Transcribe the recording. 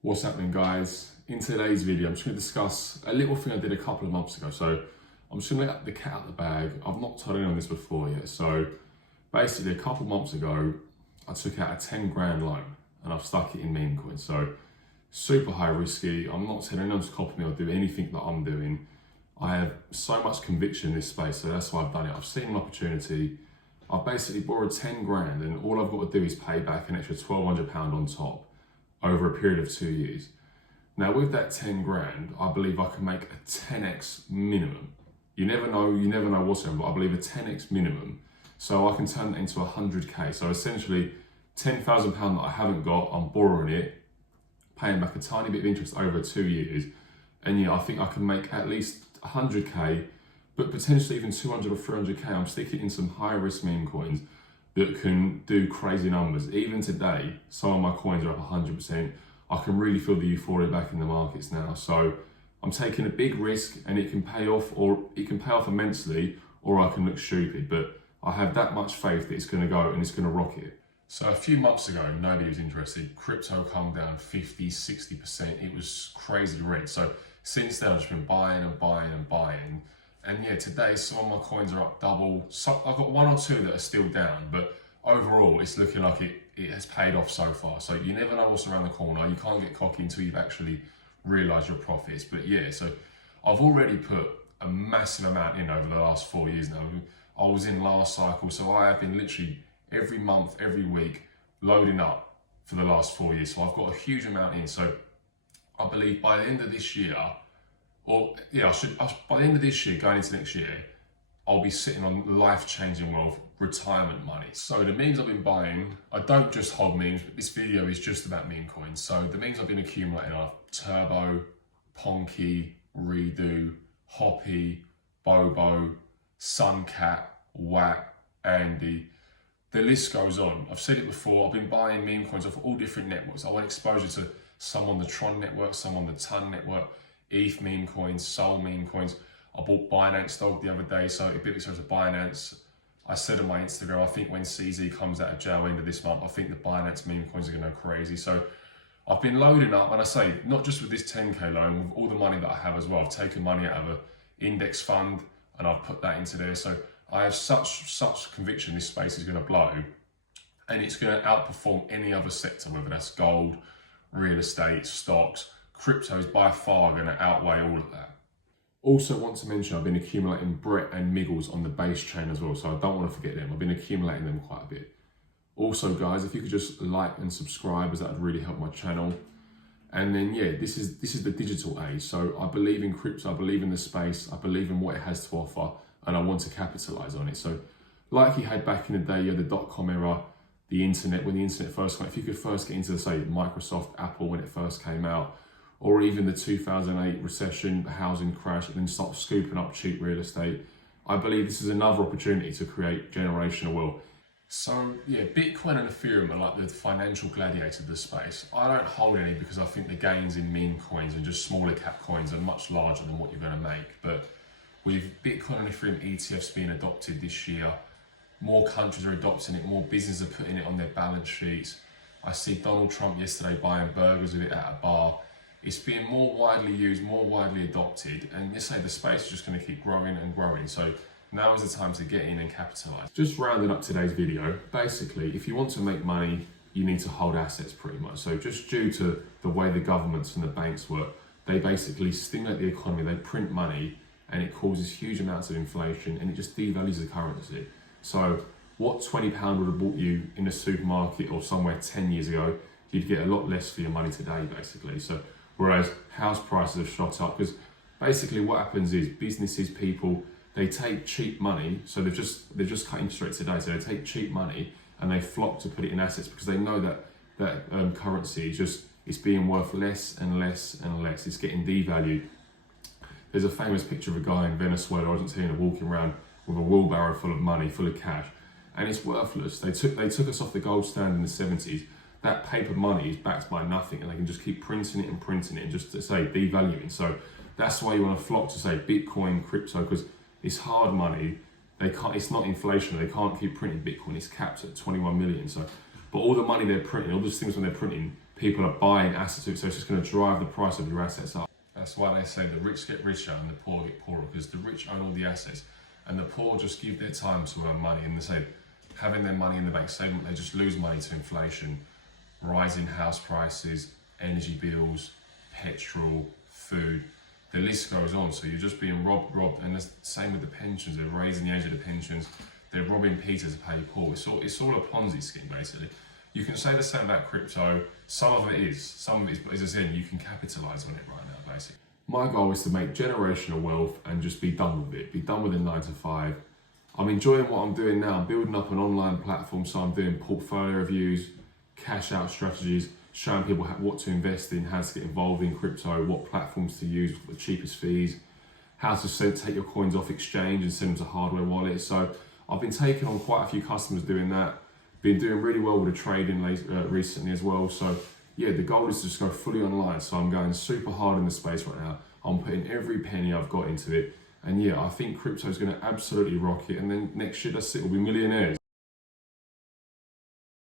What's happening, guys? In today's video, I'm just going to discuss a little thing I did a couple of months ago. So I'm just going to let the cat out of the bag. I've not told anyone this before yet. So basically, a couple of months ago, I took out a 10 grand loan and I've stuck it in meme coins. So super high risky. I'm not saying anyone to copy me or do anything that I'm doing. I have so much conviction in this space, so that's why I've done it. I've seen an opportunity. I've basically borrowed 10 grand and all I've got to do is pay back an extra £1,200 on top over a period of 2 years. Now with that 10 grand, I believe I can make a 10x minimum. You never know what's going on, but I believe a 10x minimum. So I can turn that into 100K. So essentially £10,000 that I haven't got, I'm borrowing it, paying back a tiny bit of interest over 2 years. And yeah, I think I can make at least 100K, but potentially even 200 or 300K. I'm sticking in some high risk meme coins that can do crazy numbers. Even today, some of my coins are up 100%. I can really feel the euphoria back in the markets now. So I'm taking a big risk and it can pay off, or it can pay off immensely, or I can look stupid. But I have that much faith that it's going to go and it's going to rocket. So a few months ago, nobody was interested. Crypto come down 50, 60%. It was crazy red. So since then, I've just been buying and buying and buying. And yeah, today some of my coins are up double. So I've got one or two that are still down, but overall it's looking like it has paid off so far. So you never know what's around the corner. You can't get cocky until you've actually realised your profits. But yeah, so I've already put a massive amount in over the last 4 years now. I was in last cycle, so I have been literally every month, every week, loading up for the last 4 years. So I've got a huge amount in. So I believe by the end of this year, by the end of this year, going into next year, I'll be sitting on life-changing wealth, retirement money. So the memes I've been buying, I don't just hold memes, but this video is just about meme coins. So the memes I've been accumulating are Turbo, Ponky, Redo, Hoppy, Bobo, Suncat, Whack, Andy. The list goes on. I've said it before, I've been buying meme coins off all different networks. I want exposure to some on the Tron network, some on the Ton network, ETH meme coins, Sol meme coins. I bought Binance Dog the other day, so a bit exposed to Binance. I said on my Instagram, I think when CZ comes out of jail end of this month, I think the Binance meme coins are going to go crazy. So I've been loading up, and I say, not just with this 10K loan, with all the money that I have as well. I've taken money out of an index fund and I've put that into there. So I have such conviction this space is going to blow, and it's going to outperform any other sector, whether that's gold, real estate, stocks. Crypto is by far going to outweigh all of that. Also want to mention I've been accumulating Brett and Miggles on the base chain as well, so I don't want to forget them. I've been accumulating them quite a bit. Also guys, if you could just like and subscribe, as that would really help my channel. And then yeah, this is the digital age. So I believe in crypto, I believe in the space, I believe in what it has to offer, and I want to capitalize on it. So like you had back in the day, you had the dot-com era, the internet, when the internet first came out. If you could first get into, say, Microsoft, Apple when it first came out, or even the 2008 recession, the housing crash, and then start scooping up cheap real estate. I believe this is another opportunity to create generational wealth. So yeah, Bitcoin and Ethereum are like the financial gladiator of the space. I don't hold any because I think the gains in meme coins and just smaller cap coins are much larger than what you're going to make. But with Bitcoin and Ethereum ETFs being adopted this year, more countries are adopting it, more businesses are putting it on their balance sheets. I see Donald Trump yesterday buying burgers with it at a bar. It's being more widely used, more widely adopted, and you say the space is just going to keep growing and growing. So now is the time to get in and capitalize. Just rounding up today's video, basically, if you want to make money, you need to hold assets pretty much. So just due to the way the governments and the banks work, they basically stimulate the economy, they print money, and it causes huge amounts of inflation, and it just devalues the currency. So what £20 would have bought you in a supermarket or somewhere 10 years ago, you'd get a lot less for your money today, basically. So whereas house prices have shot up, because basically what happens is businesses, people, they take cheap money. So they've just cut interest rates today. So they take cheap money and they flock to put it in assets because they know that currency it's being worth less and less and less. It's getting devalued. There's a famous picture of a guy in Venezuela, Argentina, walking around with a wheelbarrow full of money, full of cash, and it's worthless. They took us off the gold standard in the 70s. That paper money is backed by nothing, and they can just keep printing it and just to say devaluing. So that's why you want to flock to say Bitcoin, crypto, because it's hard money. They can't. It's not inflation. They can't keep printing Bitcoin. It's capped at 21 million. So, but all the money they're printing, all those things when they're printing, people are buying assets, so it's just going to drive the price of your assets up. That's why they say the rich get richer and the poor get poorer, because the rich own all the assets and the poor just give their time to earn money. And they say having their money in the bank, say they just lose money to inflation, rising house prices, energy bills, petrol, food, the list goes on. So you're just being robbed, and the same with the pensions. They're raising the age of the pensions. They're robbing Peter to pay Paul. It's all a Ponzi scheme, basically. You can say the same about crypto. Some of it is, but as I said, you can capitalize on it right now, basically. My goal is to make generational wealth and just be done with it. Be done with a 9 to 5. I'm enjoying what I'm doing now. I'm building up an online platform, so I'm doing portfolio reviews, cash out strategies, showing people what to invest in, how to get involved in crypto, what platforms to use for the cheapest fees, how to take your coins off exchange and send them to hardware wallets. So I've been taking on quite a few customers doing that. Been doing really well with the trading recently as well. So yeah, the goal is to just go fully online. So I'm going super hard in the space right now. I'm putting every penny I've got into it. And yeah, I think crypto is going to absolutely rock it. And then next year, that's it, we'll be millionaires.